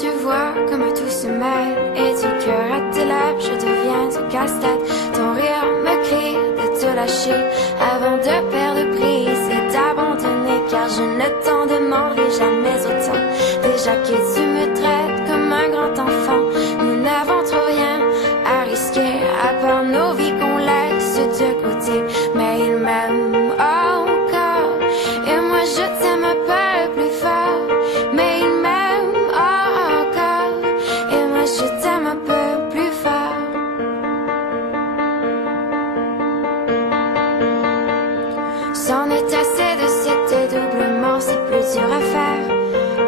tu vois comme tout se mêle. Et du cœur à tes lèvres, je deviens du casse-tête. Ton rire me crie de te lâcher avant de perdre prise et d'abandonner. Car je ne t'en demanderai jamais autant. Déjà que tu me traites comme un grand enfant, nous n'avons trop rien à risquer à part nos vies qu'on laisse de côté. Mais il m'aime encore et moi je t'aime un peu plus fort. Mais il m'aime encore et moi je t'aime un peu plus fort. C'en est assez de cette doublement, c'est plus dur à faire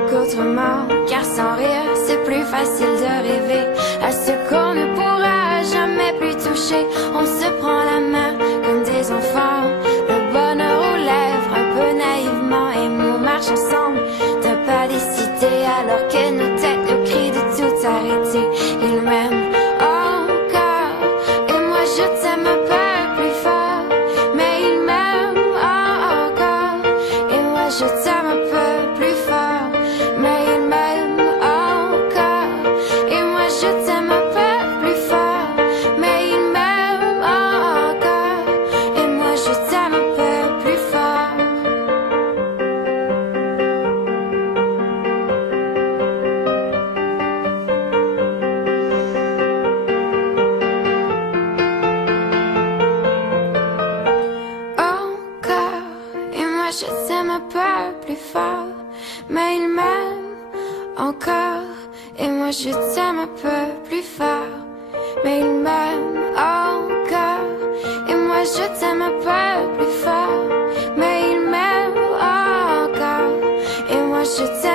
qu'autrement. Car sans rire, c'est plus facile de rêver à ce qu'on ne pourra jamais plus toucher. On se prend la main comme des enfants, le bonheur aux lèvres, un peu naïvement, et on marche ensemble d'un pas décidé, alors que nos têtes nous crient de tout arrêter. Il m'aime encore et moi je t'aime un peu plus fort. Mais il m'aime encore et moi je t'aime un peu plus fort. Mais il m'aime encore et moi je t'aime un peu plus fort. Mais il m'aime encore et moi je t'aime un peu plus fort. Encore et moi je t'aime un peu plus fort. Mais il m'aime encore et moi je t'aime un peu plus fort. Mais il m'aime encore et moi je t'aime un peu plus fort. Mais il m'aime encore et moi je t'aime